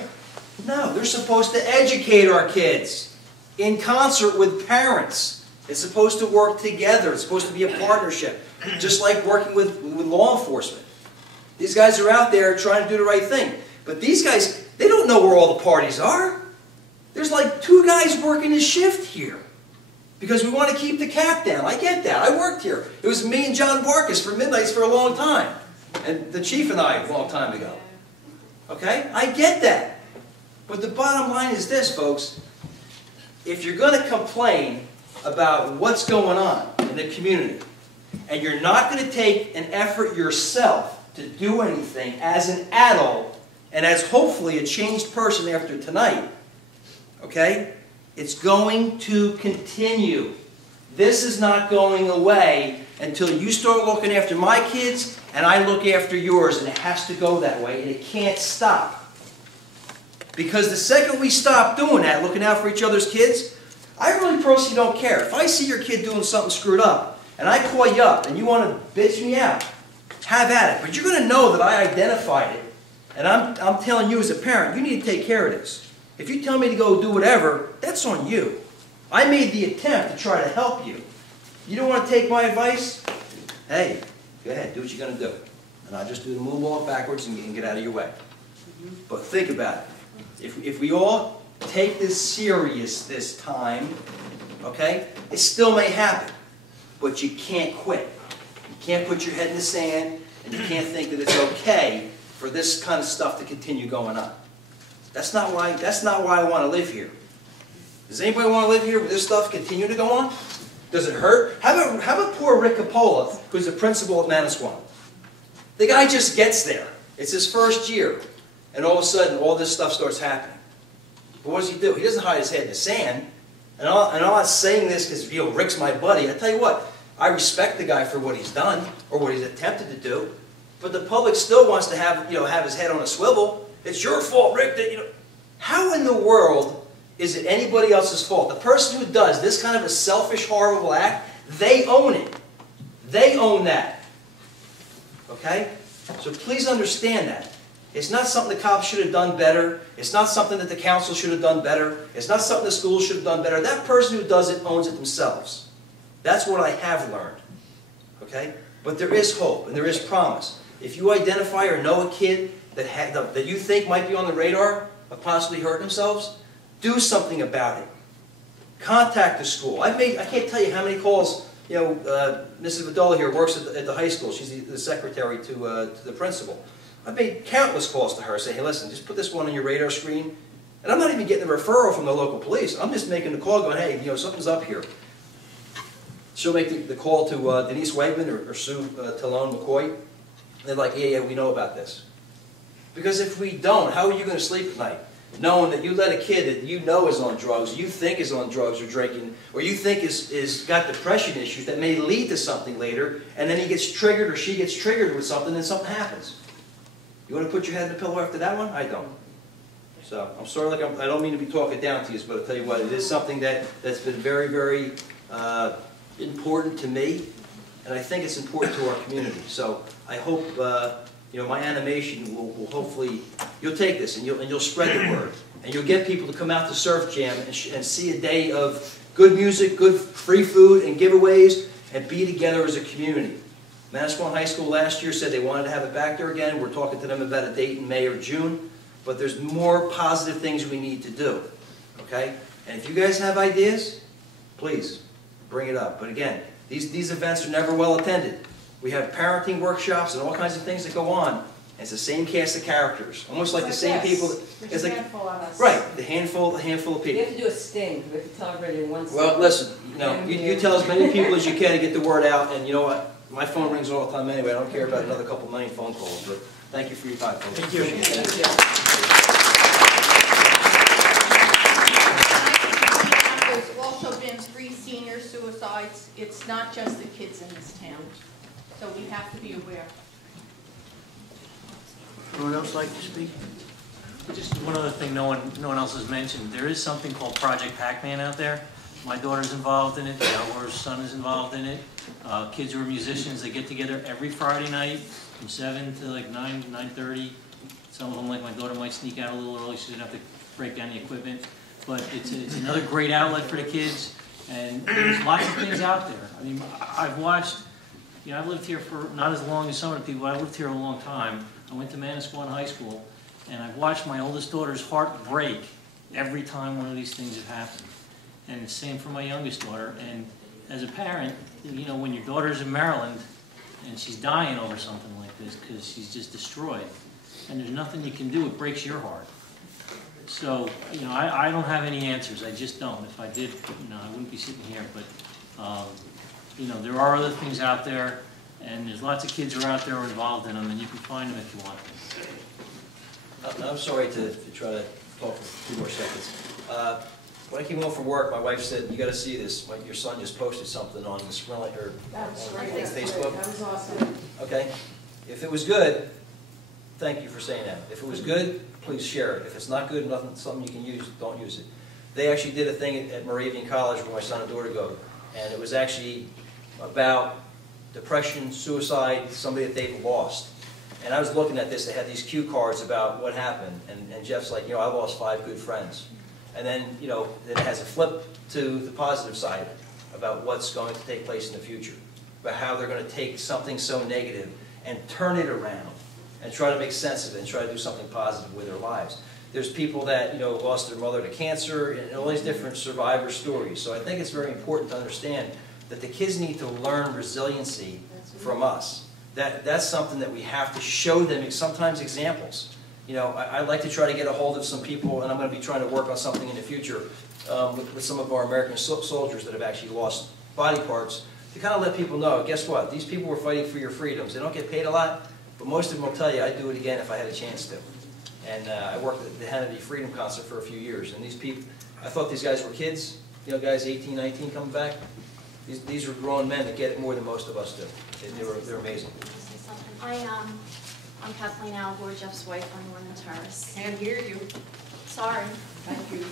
No, they're supposed to educate our kids in concert with parents. It's supposed to work together. It's supposed to be a partnership, just like working with law enforcement. These guys are out there trying to do the right thing. But these guys, they don't know where all the parties are. There's like 2 guys working a shift here because we want to keep the cap down. I get that. I worked here. It was me and John Barkus for Midnights for a long time. And the chief and I a long time ago. Okay? I get that. But the bottom line is this, folks. If you're going to complain about what's going on in the community, and you're not going to take an effort yourself to do anything as an adult, And as hopefully a changed person after tonight, okay, it's going to continue. This is not going away until you start looking after my kids and I look after yours, and it has to go that way, and it can't stop. Because the second we stop doing that, looking out for each other's kids, I really personally don't care. If I see your kid doing something screwed up, and I call you up, and you want to bitch me out, have at it. But you're going to know that I identified it, and I'm telling you as a parent, you need to take care of this. If you tell me to go do whatever, that's on you. I made the attempt to try to help you. You don't want to take my advice? Hey, go ahead, do what you're going to do. And I'll just do the moonwalk backwards and get out of your way. But think about it. If we all take this serious this time, okay, it still may happen. But you can't quit. You can't put your head in the sand, and you can't think that it's okay for this kind of stuff to continue going on. That's not why I want to live here. Does anybody want to live here with this stuff continue to go on? Does it hurt? How about poor Rick Coppola, who's the principal at Nesnay? The guy just gets there. It's his first year. And all of a sudden, all this stuff starts happening. But what does he do? He doesn't hide his head in the sand. And I'm not saying this because, you know, Rick's my buddy. I tell you what, I respect the guy for what he's done or what he's attempted to do. But the public still wants to have his head on a swivel. It's your fault, Rick. That, how in the world is it anybody else's fault? The person who does this kind of a selfish, horrible act, they own it. They own that. Okay? So please understand that. It's not something the cops should have done better. It's not something that the council should have done better. It's not something the schools should have done better. That person who does it owns it themselves. That's what I have learned. Okay? But there is hope and there is promise. If you identify or know a kid that you think might be on the radar of possibly hurting themselves, do something about it. Contact the school. I can't tell you how many calls. Mrs. Vidola here works at the high school. She's the secretary to the principal. I've made countless calls to her saying, hey, listen, just put this one on your radar screen. And I'm not even getting a referral from the local police. I'm just making the call going, hey, something's up here. She'll make the call to Denise Wegman or Sue Talone McCoy. And they're like, yeah, we know about this. Because if we don't, how are you going to sleep at night? Knowing that you let a kid that you know is on drugs, you think is on drugs or drinking, or you think is got depression issues that may lead to something later, and then he gets triggered or she gets triggered with something and something happens. You want to put your head in the pillow after that one? I don't. So I'm sorry, I don't mean to be talking down to you, but I'll tell you what, it is something that's been very, very important to me, and I think it's important to our community. So I hope my animation will hopefully, you'll take this and you'll spread the word, and you'll get people to come out to Surf Jam and see a day of good music, good free food, and giveaways, and be together as a community. Manasquan High School last year said they wanted to have it back there again. We're talking to them about a date in May or June. But there's more positive things we need to do. Okay? And if you guys have ideas, please bring it up. But again, these events are never well attended. We have parenting workshops and all kinds of things that go on. And it's the same cast of characters. Almost like the same people. It's like a handful of us. Right. The handful of people. We have to do a sting. We have to tell everybody in one sting. Well, listen. You tell as many people as you can to get the word out. And you know what? My phone rings all the time anyway. I don't care about another couple million phone calls. But thank you for your time, folks. Thank you. There's also been 3 senior suicides. It's not just the kids in this town. So we have to be aware. Anyone else like to speak? Just one other thing no one else has mentioned. There is something called Project Pac-Man out there. My daughter's involved in it. Our son is involved in it. Kids who are musicians, they get together every Friday night from 7 to like 9, 9:30. Some of them, like my daughter, might sneak out a little early so they don't have to break down the equipment. But it's another great outlet for the kids. And there's lots of things out there. I mean, I've watched, I've lived here for not as long as some of the people. I've lived here a long time. I went to Manasquan High School, and I've watched my oldest daughter's heart break every time one of these things have happened. And the same for my youngest daughter. And as a parent, when your daughter's in Maryland and she's dying over something like this because she's just destroyed, and there's nothing you can do, it breaks your heart. So, I don't have any answers. I just don't. If I did, I wouldn't be sitting here. But, there are other things out there, and there's lots of kids who are out there who are involved in them, and you can find them if you want them. I'm sorry to try to talk for 2 more seconds. When I came home from work, my wife said, "You got to see this. Your son just posted something on the Sprint or on Facebook." That was awesome. Okay. If it was good, thank you for saying that. If it was good, please share it. If it's not good, nothing, something you can use, don't use it. They actually did a thing at Moravian College where my son and daughter go, and it was actually about depression, suicide, somebody that they've lost. And I was looking at this, they had these cue cards about what happened, and Jeff's like, I lost 5 good friends. And then, then it has a flip to the positive side about what's going to take place in the future, about how they're going to take something so negative and turn it around and try to make sense of it and try to do something positive with their lives. There's people that, lost their mother to cancer and all these different survivor stories. So I think it's very important to understand that the kids need to learn resiliency from us. That's something that we have to show them, sometimes examples. I'd like to try to get a hold of some people, and I'm going to be trying to work on something in the future with some of our American soldiers that have actually lost body parts, to kind of let people know, guess what, these people were fighting for your freedoms. They don't get paid a lot, but most of them will tell you, I'd do it again if I had a chance to. And I worked at the Hannity Freedom Concert for a few years, and these people, I thought these guys were kids, guys 18, 19 coming back. These are grown men that get it more than most of us do. They're amazing. I'm Kathleen Algor, Jeff's wife on Northern Terrace. Can't hear you. Sorry. Thank you.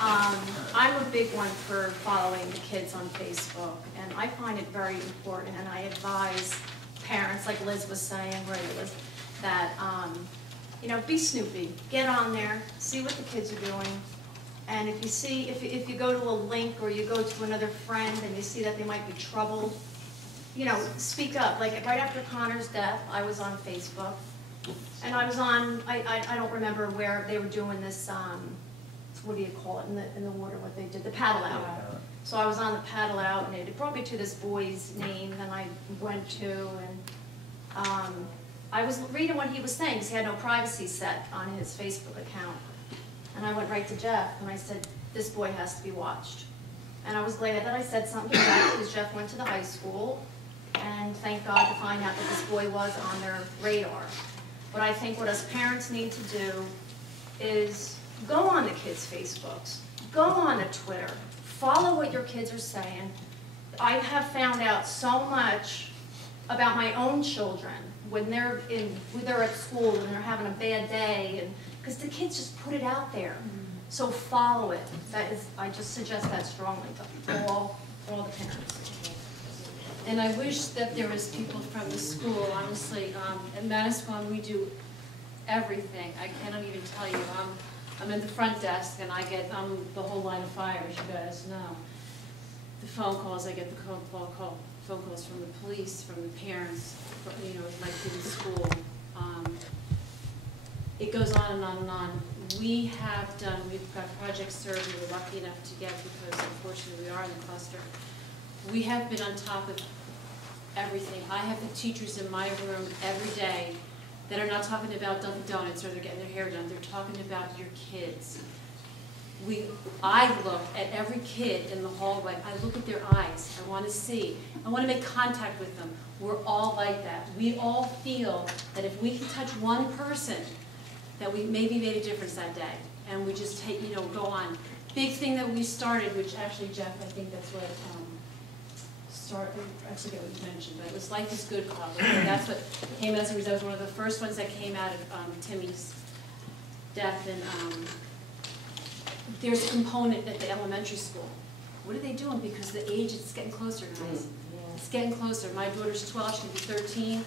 I'm a big one for following the kids on Facebook, and I find it very important, and I advise parents, like Liz was saying, that, be snoopy. Get on there, see what the kids are doing, and if you see, if you go to a link or you go to another friend and you see that they might be troubled, speak up. Like right after Connor's death, I was on Facebook, and I was on, I don't remember where they were doing this, what do you call it, in the water, what they did, the paddle out. So I was on the paddle out, and it brought me to this boy's name that I went to, and I was reading what he was saying, because he had no privacy set on his Facebook account. And I went right to Jeff, and I said, this boy has to be watched. And I was glad that I said something to Jeff, because Jeff went to the high school, and thank God to find out that this boy was on their radar. But I think what us parents need to do is go on the kids' Facebooks, go on the Twitter, follow what your kids are saying. I have found out so much about my own children when they're at school and they're having a bad day, and because the kids just put it out there. So follow it. I just suggest that strongly to all the parents. And I wish that there was people from the school, honestly. At Manasquan, we do everything. I cannot even tell you. I'm at the front desk, and I get the whole line of fire, as you guys know. The phone calls, I get the phone calls from the police, from the parents, my kids in school. It goes on and on and on. We've got Project Serve we were lucky enough to get, because unfortunately we are in the cluster. We have been on top of everything. I have the teachers in my room every day that are not talking about Dunkin' Donuts or they're getting their hair done. They're talking about your kids. I look at every kid in the hallway. I look at their eyes. I want to see. I want to make contact with them. We're all like that. We all feel that if we can touch one person, that we maybe made a difference that day. And we just take, go on. Big thing that we started, which actually, Jeff, I think that's what I forget what you mentioned, but it was Life is Good Club. That's what came as a result. It was one of the first ones that came out of Timmy's death. And there's a component at the elementary school. What are they doing? Because the age is getting closer, guys. It's getting closer. My daughter's 12, she's going to be 13.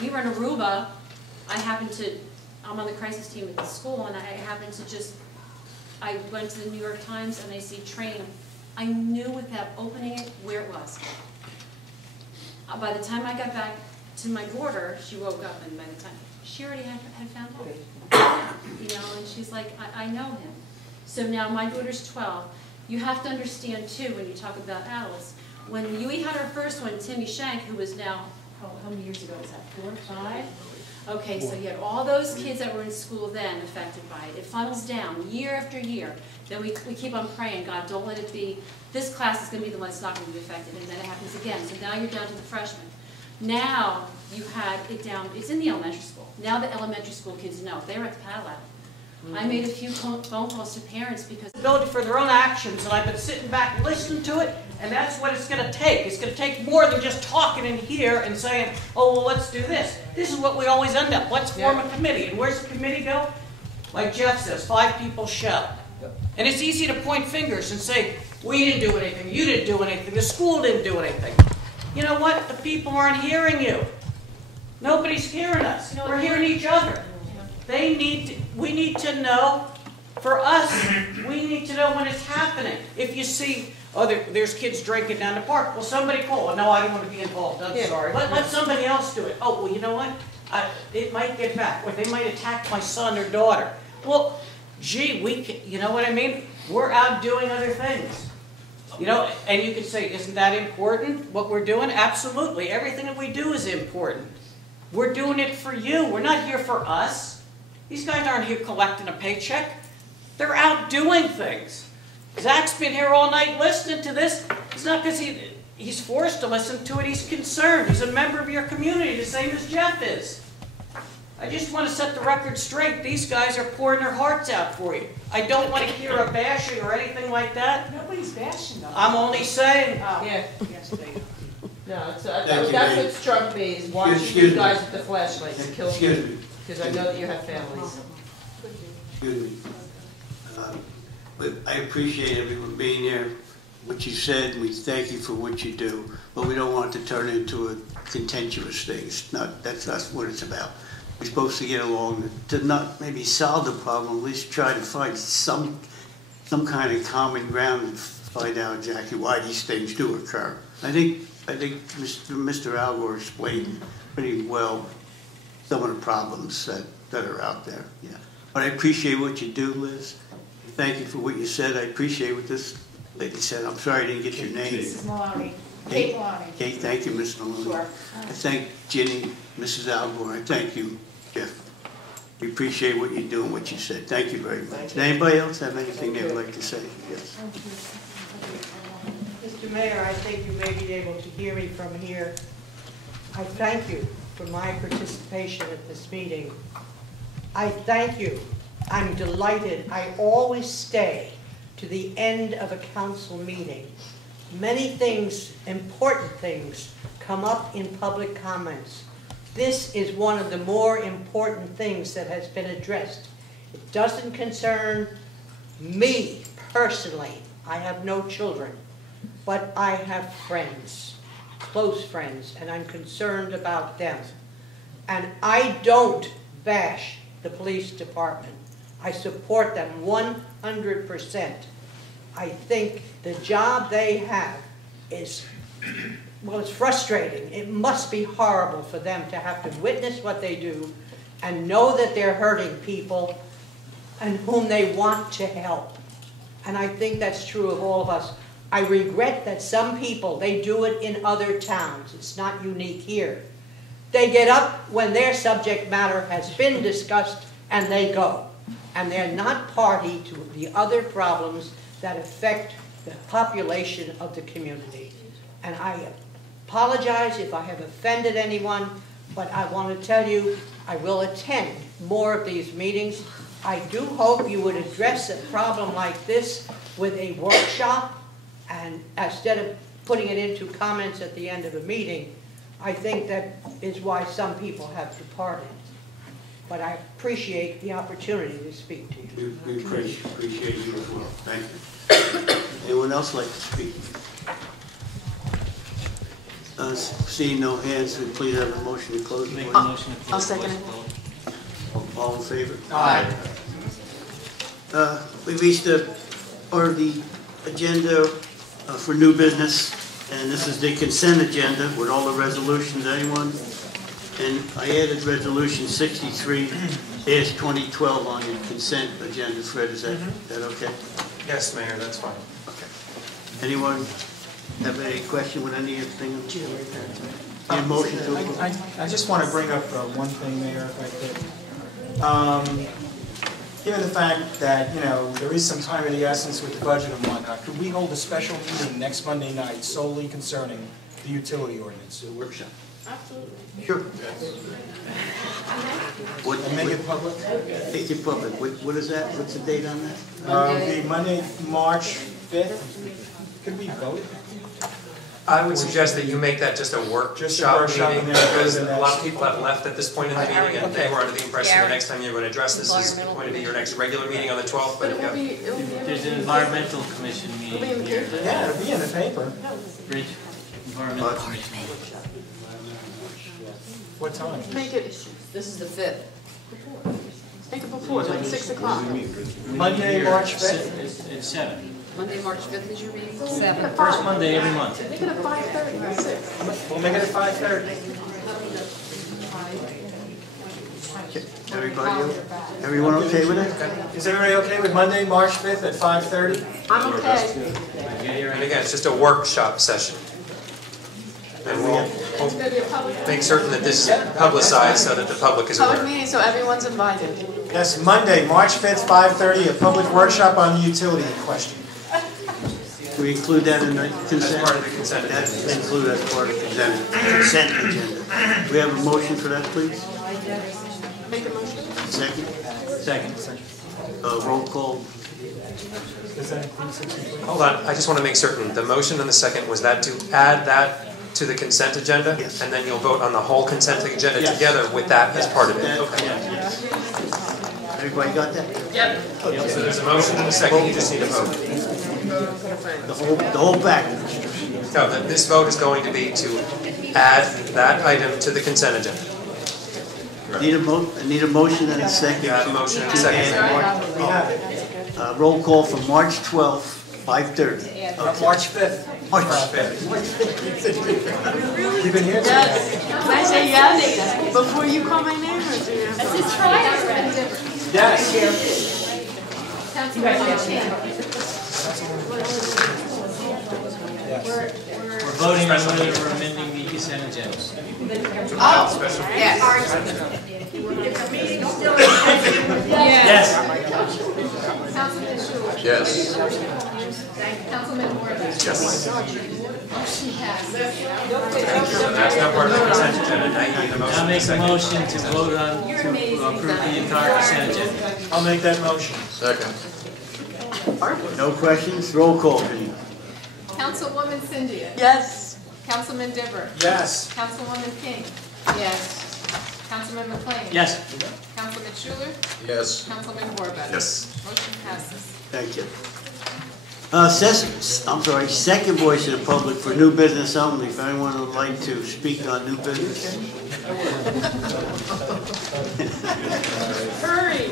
We were in Aruba. I'm on the crisis team at the school, and I went to the New York Times, and I see training. I knew without opening it where it was. By the time I got back to my daughter, she woke up, and by the time, she already had found out. And she's like, I know him. So now my daughter's 12. You have to understand, too, when you talk about adults, when we had our first one, Timmy Shank, who was now, how many years ago was that, 4, 5? Okay, so you had all those kids that were in school then affected by it. It funnels down year after year. Then we keep on praying, God, don't let it be, this class is going to be the one that's not going to be affected, and then it happens again. So now you're down to the freshmen. Now, you had it down, it's in the elementary school. Now the elementary school kids know, they were at the paddle alley. I made a few phone calls to parents because ability for their own actions, and I've been sitting back listening to it, and that's what it's going to take. It's going to take more than just talking in here and saying, oh, well, let's do this. This is what we always end up. Let's form a committee. And where's the committee go? Like Jeff says, 5 people show. And it's easy to point fingers and say, we didn't do anything, you didn't do anything, the school didn't do anything. You know what? The people aren't hearing you. Nobody's hearing us. We're hearing each other. We need to know, for us, we need to know when it's happening. If you see, oh, there's kids drinking down the park, well, somebody call. Oh, no, I don't want to be involved, I'm sorry. Let somebody else do it. Oh, well, you know what? It might get back, or they might attack my son or daughter. Well, gee, you know what I mean? We're out doing other things. You know, and you could say, isn't that important, what we're doing? Absolutely. Everything that we do is important. We're doing it for you. We're not here for us. These guys aren't here collecting a paycheck. They're out doing things. Zach's been here all night listening to this. It's not because he's forced to listen to it. He's concerned. He's a member of your community, the same as Jeff is. I just want to set the record straight. These guys are pouring their hearts out for you. I don't want to hear a bashing or anything like that. Nobody's bashing them. I'm only saying. Yeah. Yes, they are. No, that's what struck me, is watching you guys with the flashlights kill me. Because I know that you have families. Excuse me. I appreciate everyone being here, what you said, we thank you for what you do, but we don't want it to turn into a contentious thing. That's not what it's about. We're supposed to get along, to not maybe solve the problem, at least try to find some kind of common ground and find out exactly why these things do occur. I think Mr. Algor explained pretty well some of the problems that are out there. Yeah. But I appreciate what you do, Liz. Thank you for what you said. I appreciate what this lady said. I'm sorry I didn't get your name. Mrs. Mollony. Kate Mollony. Kate, thank you, Ms. Maloney. Sure. I thank Ginny, Mrs. Algor. I thank you, Jeff. We appreciate what you do and what you said. Thank you very much. Does anybody else have anything they would like to say? Yes. Mr. Mayor, I think you may be able to hear me from here. I thank you for my participation at this meeting. I thank you. I'm delighted. I always stay to the end of a council meeting. Many things, important things, come up in public comments. This is one of the more important things that has been addressed. It doesn't concern me personally. I have no children, but I have friends, close friends, and I'm concerned about them. And I don't bash the police department. I support them 100%. I think the job they have is, well, it's frustrating. It must be horrible for them to have to witness what they do and know that they're hurting people and whom they want to help. And I think that's true of all of us. I regret that some people, they do it in other towns. It's not unique here. They get up when their subject matter has been discussed and they go. And they're not party to the other problems that affect the population of the community. And I apologize if I have offended anyone, but I want to tell you I will attend more of these meetings. I do hope you would address a problem like this with a workshop, and instead of putting it into comments at the end of a meeting. I think that is why some people have departed. But I appreciate the opportunity to speak to you. We appreciate you as well. Thank you. Anyone else like to speak? Seeing no hands, we please have a motion to close the meeting. I'll second it. All in favor? Aye. We reached the part of the agenda for new business, and this is the consent agenda with all the resolutions. Anyone? And I added resolution 63-2012 on your consent agenda. Fred, is that okay? Yes, Mayor, that's fine. Okay. Anyone have any question with anything? Any motion to approve? I just want to bring up one thing, Mayor, if I could. Given the fact that, there is some time of the essence with the budget and whatnot, could we hold a special meeting next Monday night solely concerning the utility ordinance? A workshop. Absolutely. Sure. What, And make it public? Make it public. What is that? What's the date on that? The Monday, March 5th. Could we vote? I would suggest that you make that just a workshop workshop meeting, and then because go to a the lot of next- people have left at this point in the meeting, and they were under the impression the next time you're going to address this is going to be your next regular meeting on the 12th, but There's an environmental commission meeting here. Yeah, it'll be in the paper. Bridge, environmental commission. What time? Make it, This is the 5th. make it before, like 6 o'clock. Monday, March 5th? It's 7. Monday, March 5th is your meeting? 7. First Monday every month. Make it at 5:30 or 6. We'll make it at 5:30. Everyone okay with it? Is everybody okay with Monday, March 5th at 5:30? I'm okay. and again, it's just a workshop session. And we'll make certain that this is publicized so that the public is Public aware. meeting, so everyone's invited. Yes, Monday, March 5th, 5:30, a public workshop on the utility question. We include that in the consent? As part of the consent agenda. That's included as part of the consent agenda. We have a motion for that, please? Make a motion. Second? Second. Roll call. Hold on, I just want to make certain, the motion and the second, was that to add that to the consent agenda? Yes. And then you'll vote on the whole consent agenda Yes. together with that as part of it? That- Okay. Everybody got that? Yep. So there's a motion and a second, you just need a vote. The whole package? No, this vote is going to be to add that item to the consent agenda. I need a motion and a second. You have a motion and a To second. add roll call for March 12th, 5:30. March 5th. March 5th. You've been here today. Can I say yes before you call my name, or do you have? Let's just try it. Yes. We're voting on whether we're amending the consent agenda. Oh, yes. Yes. Councilman Schuler. Yes. Councilman Warren. Yes. Motion passes. So that's not part of the consent agenda, now you need a motion I'll and a make a second. motion to vote on, to approve the entire consent agenda. I'll make that motion. Second. No questions? Roll call, please. Councilwoman Cynthia. Yes. Councilman Dibber. Yes. Councilwoman King. Yes. Councilman McLean. Yes. Councilman Schuler. Yes. Councilman Warbeck. Yes. Motion passes. Thank you. Second voice of the public for new business only. If anyone would like to speak on new business. Hurry.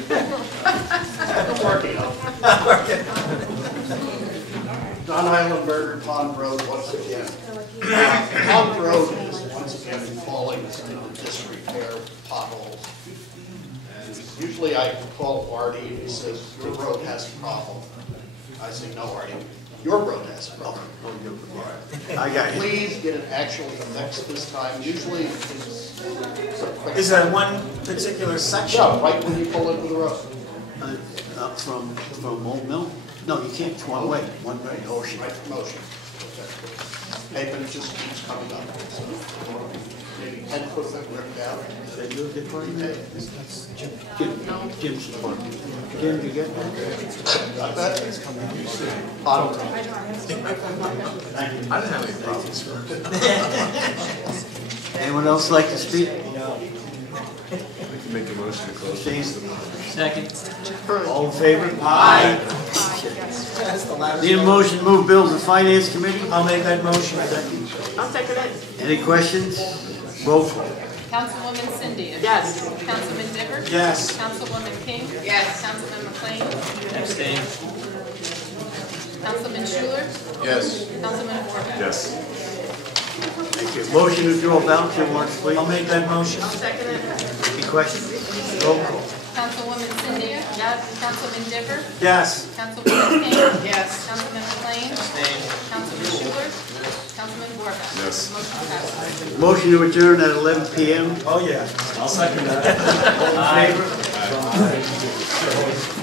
Don Islandberger, Pond Road, once again. Pond Road is once again falling into disrepair, potholes. And usually I call Artie and he says, your road has a problem. I say, no, Artie, your road has a problem. I got you. Please get it actually fixed this time. Usually it's a quick. Is that one particular section? Yeah, right when you pull into the road. From Old Mill? No, you can't, it's one way, Ocean. Right from Ocean. Hey, but it just keeps coming up. So, maybe 10 foot of it ripped out. They do it for you? Jim's department. Jim, you get that? Got that? I didn't have any problems with it. Anyone else like to speak? Make a motion to close. Second. All in favor? Aye. Need a motion to move bills to Finance Committee? I'll make that motion. I'll second it. Any questions? Roll call. Councilwoman Cynthia. Yes. Councilman Dibber. Yes. Councilwoman King. Yes. Councilman McLean. Abstain. Councilman Schuler. Yes. Councilman Warbeck. Yes. Thank you. Motion to draw voucher warrants, please. I'll make that motion. I'll second it. Any questions? Roll call. Councilwoman Cynthia. Yes. Councilman Dibber. Yes. Councilwoman King. Yes. Councilman McLean. Councilman Schuler. Councilman Warbeck. Yes. Motion passes. Motion to adjourn at 11 p.m. Oh, yeah. I'll second that. All in favor?